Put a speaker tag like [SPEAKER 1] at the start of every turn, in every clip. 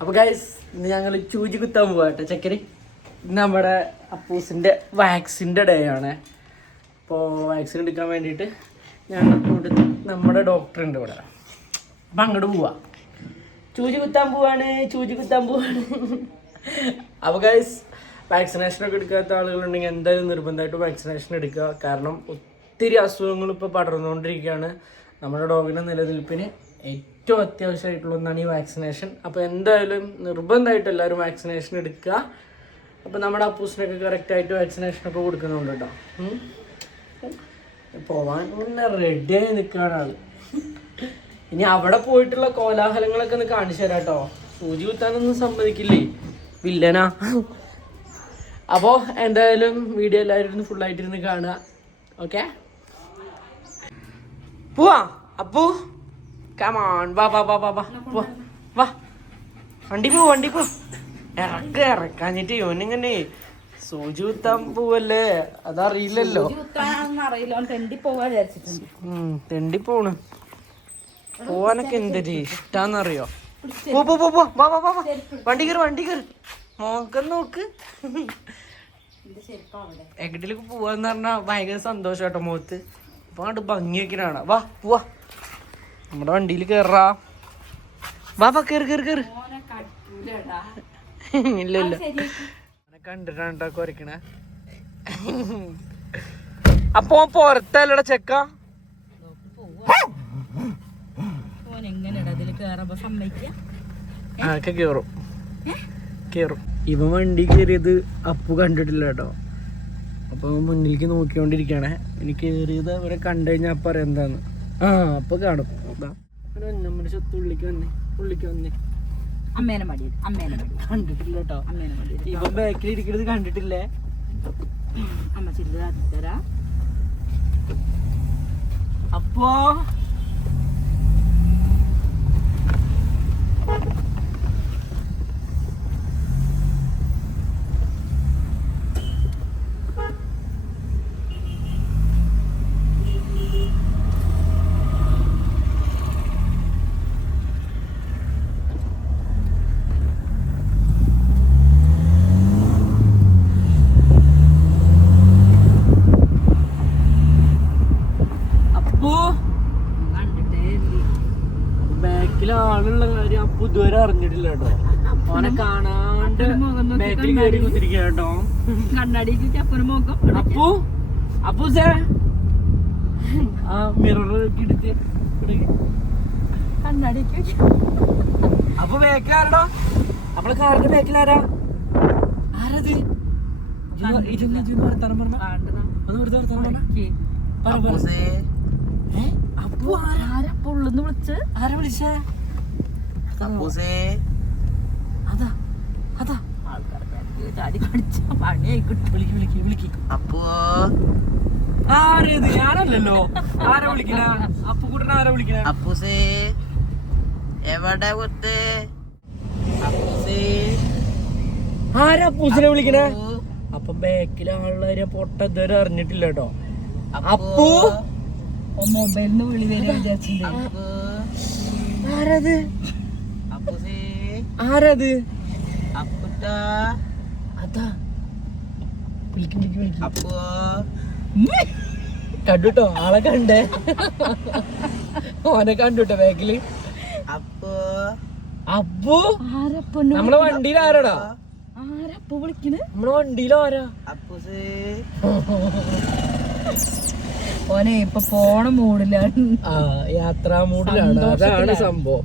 [SPEAKER 1] അപ്പോൾ ഗൈസ് ഇന്ന് ഞങ്ങൾ ചൂചി കുത്താൻ പോവാട്ടെ. ചക്കരി നമ്മുടെ അപ്പൂസിന്റെ വാക്സിന്റെ ഡേ ആണ്. അപ്പോൾ വാക്സിൻ എടുക്കാൻ വേണ്ടിയിട്ട് ഞങ്ങൾ കൂട്ടി നമ്മുടെ ഡോക്ടർ ഉണ്ട് ഇവിടെ. അപ്പം അങ്ങോട്ട് പോവാ. ചൂചി കുത്താൻ പോവാണ് ചൂചി കുത്താൻ പോവാണ്. അപ്പോൾ ഗൈസ് വാക്സിനേഷൻ ഒക്കെ എടുക്കാത്ത ആളുകളുണ്ടെങ്കിൽ എന്തായാലും നിർബന്ധമായിട്ട് വാക്സിനേഷൻ എടുക്കുക. കാരണം ഒത്തിരി അസുഖങ്ങൾ ഇപ്പോൾ പടർന്നുകൊണ്ടിരിക്കുകയാണ്. നമ്മുടെ ഡോഗിന്റെ നിലനിൽപ്പിന് ഏറ്റവും അത്യാവശ്യമായിട്ടുള്ള ഒന്നാണ് ഈ വാക്സിനേഷൻ അപ്പോൾ എന്തായാലും നിർബന്ധമായിട്ട് എല്ലാവരും വാക്സിനേഷൻ എടുക്കുക. അപ്പോൾ നമ്മുടെ അപ്പൂസിനൊക്കെ കറക്റ്റായിട്ട് വാക്സിനേഷനൊക്കെ കൊടുക്കുന്നുണ്ട് കേട്ടോ. പോവാൻ മുന്നേ റെഡിയായി നിൽക്കുകയാണ് ഇനി അവിടെ പോയിട്ടുള്ള കോലാഹലങ്ങളൊക്കെ ഒന്ന് കാണിച്ചു തരാം കേട്ടോ സൂചി കുത്താനൊന്നും സമ്മതിക്കില്ലേ? വില്ലനാ. അപ്പോൾ എന്തായാലും വീഡിയോ എല്ലാവരും ഇരുന്ന് കാണുക. ഓക്കെ പോവാ. അപ്പു. കമാൺ വാ വാ വാ വാ വാ. വണ്ടി പോ വണ്ടി പോ. ഇറക്ക ഇറക്കാഞ്ഞിട്ട് ഇവനിങ്ങനെ സൂചി കുത്താൻ പോവല്ലേ? അതറിയില്ലല്ലോ.
[SPEAKER 2] തെണ്ടി
[SPEAKER 1] പോണ്. പോവാനൊക്കെ എന്തൊരു ഇഷ്ടാന്നറിയോ? പോ പോ പോ പോ. വാ വാ വാ വാ. വണ്ടി കയറി വണ്ടി കയറി മോക്കം നോക്ക്. എങ്ങട്ടിലേക്ക് പോവാന്ന് പറഞ്ഞാ ഭയങ്കര സന്തോഷം കേട്ടോ മുഖത്ത് അപ്പൊ അങ്ങോട്ട് ഭംഗി വെക്കണാണ് വാ പോവാ. നമ്മുടെ വണ്ടിയിൽ കേറാ. വാ കേറി കേറി കേറി. ഇല്ല ഇല്ല. കണ്ടിട്ടാണ് കേട്ടോ കുരക്കണേ. അപ്പൊ പുറത്തല്ലടാ ചെക്ക. ഇവ കേറും? കേറും. ഇവൻ വണ്ടി കയറിയത് അപ്പു കണ്ടിട്ടില്ല കേട്ടോ അപ്പൊ മുന്നിലേക്ക് നോക്കിക്കൊണ്ടിരിക്കണേ. എനിക്ക് കയറിയത് അവരെ കണ്ടു കഴിഞ്ഞാൽ അപ്പൊ അറിയാം എന്താന്ന്. ആ അപ്പൊ കാണും. ദാ, ഒരു അന്നമ്മയുടെ ഉള്ളിക്ക് വന്നേ ഉള്ളിക്ക് വന്നേ.
[SPEAKER 2] അമ്മേനെ മടി അമ്മേനെ മടി
[SPEAKER 1] കണ്ടിട്ടില്ല കേട്ടോ.
[SPEAKER 2] അമ്മേനെ മടി
[SPEAKER 1] ഇപ്പൊ ബാക്കിൽ ഇരിക്കുന്നത് കണ്ടിട്ടില്ലേ.
[SPEAKER 2] അമ്മ ചില്ല തരാ.
[SPEAKER 1] അപ്പോ
[SPEAKER 2] കണ്ടിട്ടേ
[SPEAKER 1] ബാക്കിൽ ആളുള്ള കാര്യം അപ്പു ഇതുവരെ അറിഞ്ഞിട്ടില്ല കേട്ടോ. ഓനെ കാണാണ്ട് ബാറ്ററി കയറി കുത്തിരിക്കുക കേട്ടോ. അപ്പു അപ്പു സേ. ആ മിറർ എടുത്ത് അപ്പൊ ബാക്കിലാരടോ നമ്മളെ കാറിന്റെ ബാക്കിലാരാ ആരത്? ഇജ്ജ് ഇജ്ജ് ഇജ്ജ് വർത്താനം പറഞ്ഞ?
[SPEAKER 2] കാണുന്നതാ
[SPEAKER 1] ഒന്ന് വെറുതെ വർത്താനം പറഞ്ഞ? പറ പറ. ഏ? അപ്പു ആരാ?
[SPEAKER 2] ആരാ? പൊള്ളുന്ന് വിളിച്ച്
[SPEAKER 1] ആരാ വിളിച്ചേ? അതാ അതാ.
[SPEAKER 2] ആൾക്കാരെ ചാടി കാണിച്ച പണിയായി കിട്ടും.
[SPEAKER 1] വിളിക്ക് വിളിക്ക് വിളിക്ക്. ആരേത്? ഞാനല്ലല്ലോ. ആരാ വിളിക്കണ? അപ്പു കൂട്ടന ആരാ വിളിക്കണ?
[SPEAKER 3] അപ്പൂസേ. എവിടെ കുത്ത് അപ്പൂസേ.
[SPEAKER 1] ആരാ അപ്പൂസിനെ വിളിക്കണേ? അപ്പൊ. ബാക്കിലെ ആളുടെ പൊട്ട ഇതുവരെ അറിഞ്ഞിട്ടില്ല കേട്ടോ. അപ്പു.
[SPEAKER 2] മൊബൈലിന്ന് വിളി വരാ വിചാരിച്ചിട്ടുണ്ട്.
[SPEAKER 3] അപ്പു.
[SPEAKER 1] ആരത്? ആരത്
[SPEAKER 3] അപ്പുട്ട
[SPEAKER 1] അതാ വിളിക്കും വിളിക്കും വിളിക്കും
[SPEAKER 3] അപ്പു
[SPEAKER 1] കണ്ടുട്ടോ ആളെ കണ്ടേ ഓനെ കണ്ടുട്ടോ ബാക്കിൽ
[SPEAKER 3] അപ്പു
[SPEAKER 1] അപ്പു നമ്മളെ വണ്ടിയിൽ ആരാടാ
[SPEAKER 2] ആരപ്പു വിളിക്കണ്
[SPEAKER 1] നമ്മളെ വണ്ടിയിൽ ആരാ
[SPEAKER 3] അപ്പൂസേ
[SPEAKER 2] ഓനെ ഇപ്പൊ പോണ മൂടിലാണ്
[SPEAKER 1] ആ യാത്രാ മൂഡിലാണ് അതാണ് സംഭവം.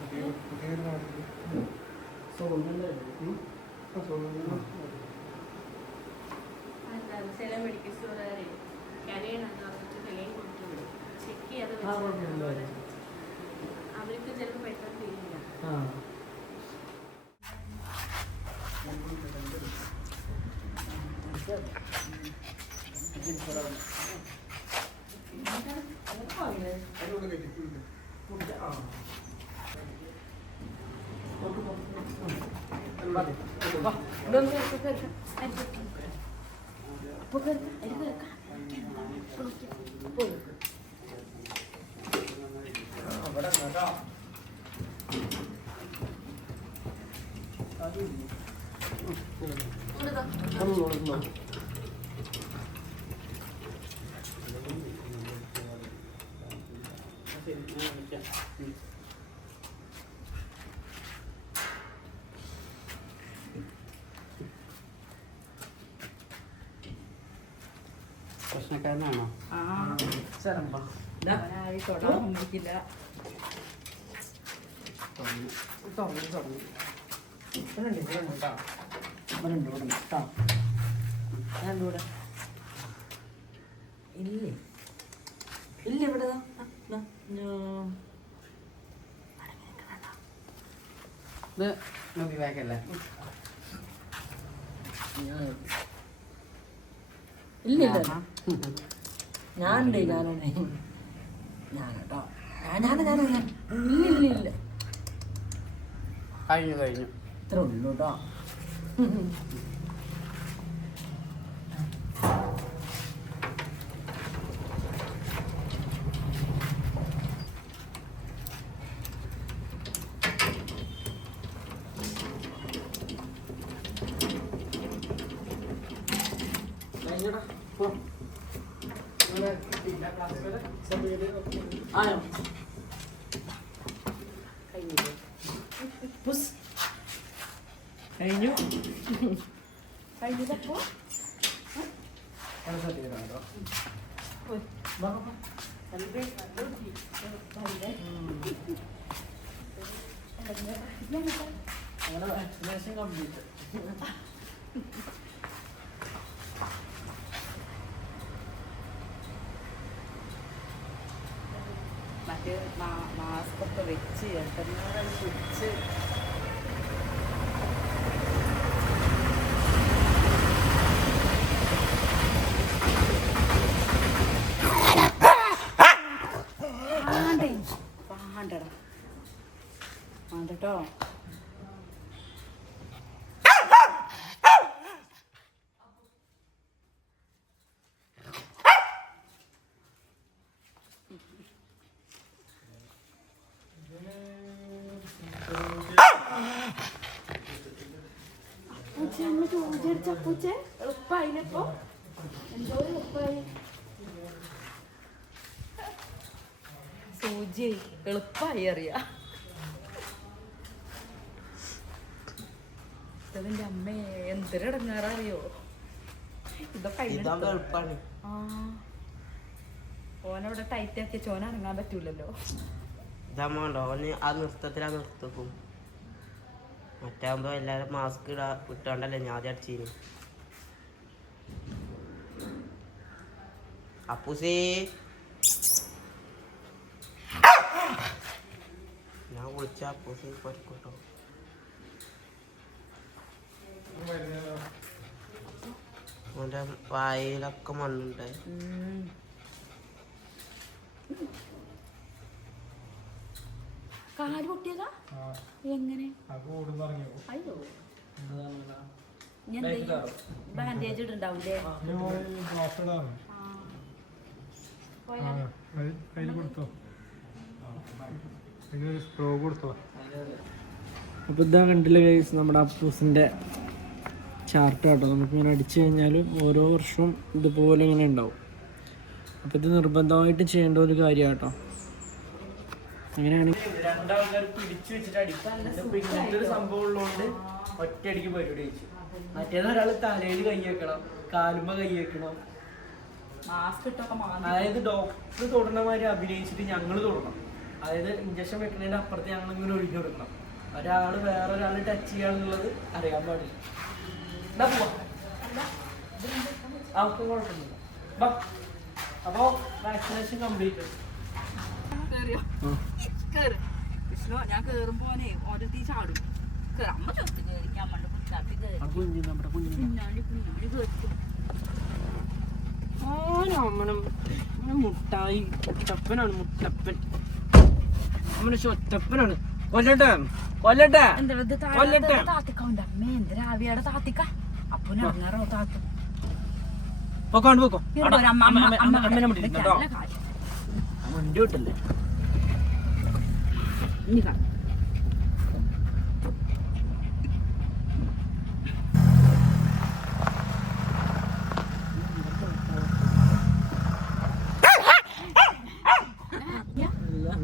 [SPEAKER 4] പുതിയ- പുതിയൊരു. ഉം. ആ, സോണുണ്ട്.
[SPEAKER 2] ചില മെഡിക്കൽ സ്റ്റോറുകാരെ കരയണമെന്ന്
[SPEAKER 1] ആ, കുഴപ്പമില്ല.
[SPEAKER 2] അവർക്ക് ചിലപ്പോൾ പെട്ടെന്ന് തീരില്ല
[SPEAKER 1] ആ
[SPEAKER 4] അതിനുള്ളിൽ കയറ്റി, ഉള്ളിൽ.
[SPEAKER 1] ആ അവിടെ കേട്ടോ
[SPEAKER 3] പ്രശ്നക്കാരനാണോ
[SPEAKER 1] ആ
[SPEAKER 2] അവനായി തൊടാൻ സമ്മതിക്കില്ല
[SPEAKER 1] ഇവിടെ ഞാനുണ്ട് ഞാനുണ്ട് ഞാൻ കേട്ടോ ഞാൻ ഞാൻ ഞാൻ. ഇല്ല ഇല്ല ഇല്ല
[SPEAKER 3] കഴിഞ്ഞു കഴിഞ്ഞു.
[SPEAKER 1] ഇത്ര ഉള്ളു കേട്ടോ. കഴിഞ്ഞു
[SPEAKER 2] കഴിഞ്ഞതപ്പോ
[SPEAKER 1] അങ്ങനെ വാക്സിനേഷൻ കംപ്ലീറ്റ്
[SPEAKER 2] മറ്റേ മാസ്ക് ഒക്കെ വെച്ച് എട്ടനാറ് പിടിച്ച് പൂച്ച അമ്മ ചോദിച്ചടിച്ച പൂച്ച? എളുപ്പമായില്ലപ്പോ എന്തോ എളുപ്പമായി സൂചി എളുപ്പമായി അറിയാ. ഇതിന്റെ അമ്മ ഇതൊക്കെ ആ. ഓനവിടെ ടൈറ്റ് ആക്കിയ ചോന ഇറങ്ങാൻ പറ്റൂലല്ലോ.
[SPEAKER 3] ഇതാകുമ്പോ ഓന് ആ നൃത്തത്തിലാ നിർത്തക്കും മറ്റാകുമ്പോ എല്ലാവരും മാസ്ക് ഇടാ ഇട്ടോണ്ടല്ലേ ഞാൻ ആദ്യം അടിച്ചീന്. അപ്പൂസേ. കുളിച്ച അപ്പൂസ് പൊരിക്കൂട്ടോ അവന്റെ വായിലൊക്കെ മണ്ണുണ്ട്
[SPEAKER 2] കാൽ പൊട്ടിയതാ? എങ്ങനെ? അയ്യോ. ഞാൻ ബാൻഡേജ്
[SPEAKER 4] കൊടുത്തോ.
[SPEAKER 1] അപ്പോൾ ഇതാ കണ്ടില്ല ഗൈസ് നമ്മുടെ അപ്പൂസിന്റെ ചാർട്ട് കേട്ടോ നമുക്കിങ്ങനെ അടിച്ചു കഴിഞ്ഞാലും ഓരോ വർഷവും ഇതുപോലെ ഇങ്ങനെ ഉണ്ടാവും. അപ്പോൾ ഇത് നിർബന്ധമായിട്ട് ചെയ്യേണ്ട ഒരു കാര്യമാണ് കേട്ടോ അങ്ങനെയാണെങ്കിൽ രണ്ടാൾക്കാർ പിടിച്ചു വെച്ചിട്ട് അടിക്കാം ഇങ്ങനത്തെ ഒരു സംഭവം ഉള്ളതുകൊണ്ട് ഒറ്റയടിക്ക് പരിപാടി വെച്ചു മറ്റേത് ഒരാൾ തലയിൽ കൈ വെക്കണം കാലുമ്പ കൈ വെക്കണം. അതായത് ഡോക്ടർ തൊടുന്ന മാതിരി അഭിനയിച്ചിട്ട് ഞങ്ങൾ തൊടണം. അതായത് ഇഞ്ചക്ഷൻ വെക്കുന്നതിന്റെ അപ്പുറത്ത് ഞങ്ങൾ ഇങ്ങനെ ഒഴിഞ്ഞു കൊടുക്കണം. ഒരാൾ വേറെ ഒരാൾ ടച്ച് ചെയ്യാന്നുള്ളത് അറിയാൻ പാടില്ല. എന്നാ പോവാ. അവർക്ക് കുഴപ്പമൊന്നുമില്ല. ബാ അപ്പോ വാക്സിനേഷൻ കംപ്ലീറ്റ്
[SPEAKER 2] കേറിയോ? കേറ്. വിഷ്ണു ഞാൻ കേറുമ്പോനെ ഓരോരുത്തീ ചാടും. കേറ്. അമ്മ ചോദിച്ചു കേറിക്കാൻ വേണ്ട കുറ്റാത്തി കേറി
[SPEAKER 1] കുഞ്ഞു നമ്മുടെ കുഞ്ഞിന്.
[SPEAKER 2] പിന്നാടി പിന്നാടി കേറിക്കും.
[SPEAKER 1] ഓനമ്മനും മുട്ടായി. മുട്ടപ്പനാണ് മുട്ടപ്പൻ. അമ്മനെ ഒറ്റപ്പനാണ് കൊല്ലട്ടെ കൊല്ലട്ടെ
[SPEAKER 2] എന്താ ഇത്
[SPEAKER 1] കൊല്ലട്ടെ.
[SPEAKER 2] താത്തിക്ക ഉണ്ട് അമ്മേ എന്ത് രാവിയുടെ താത്തിക്ക? അപ്പനെ ഇറങ്ങാറോ താത്ത.
[SPEAKER 1] പൊക്കോണ്ട് പൊക്കോ.
[SPEAKER 2] അമ്മ അമ്മ അമ്മ
[SPEAKER 1] അമ്മനെ
[SPEAKER 2] ഇവിടെ.
[SPEAKER 1] മുട്ടിട്ടോ
[SPEAKER 2] ഇതൊക്കെ നല്ല
[SPEAKER 1] വിട്ടല്ലേ?
[SPEAKER 2] ഇനി കാണാം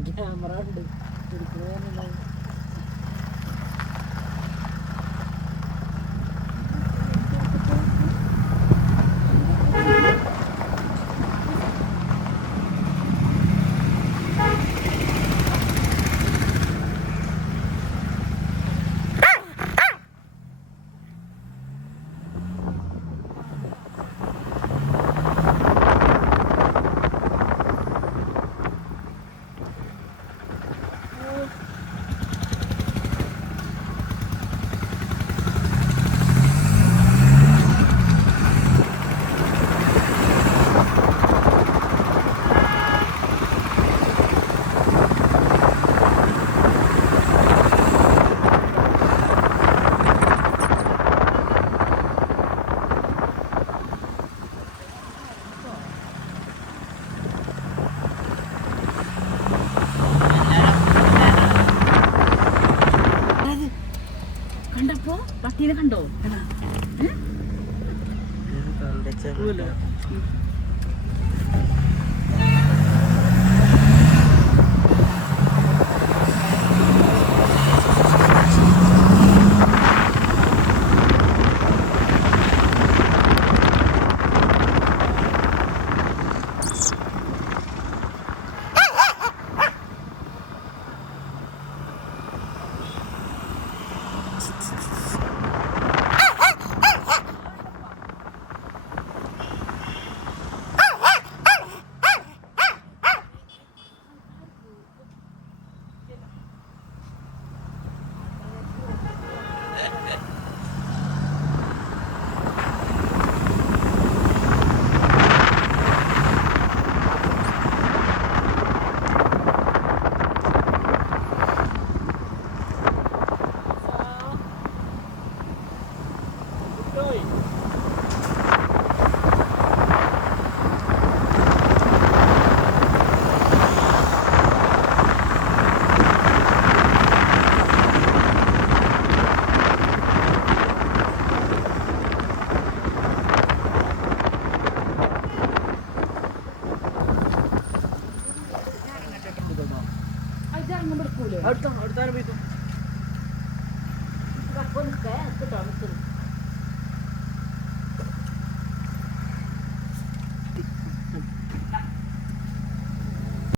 [SPEAKER 1] ക്യാമറ ഉണ്ട്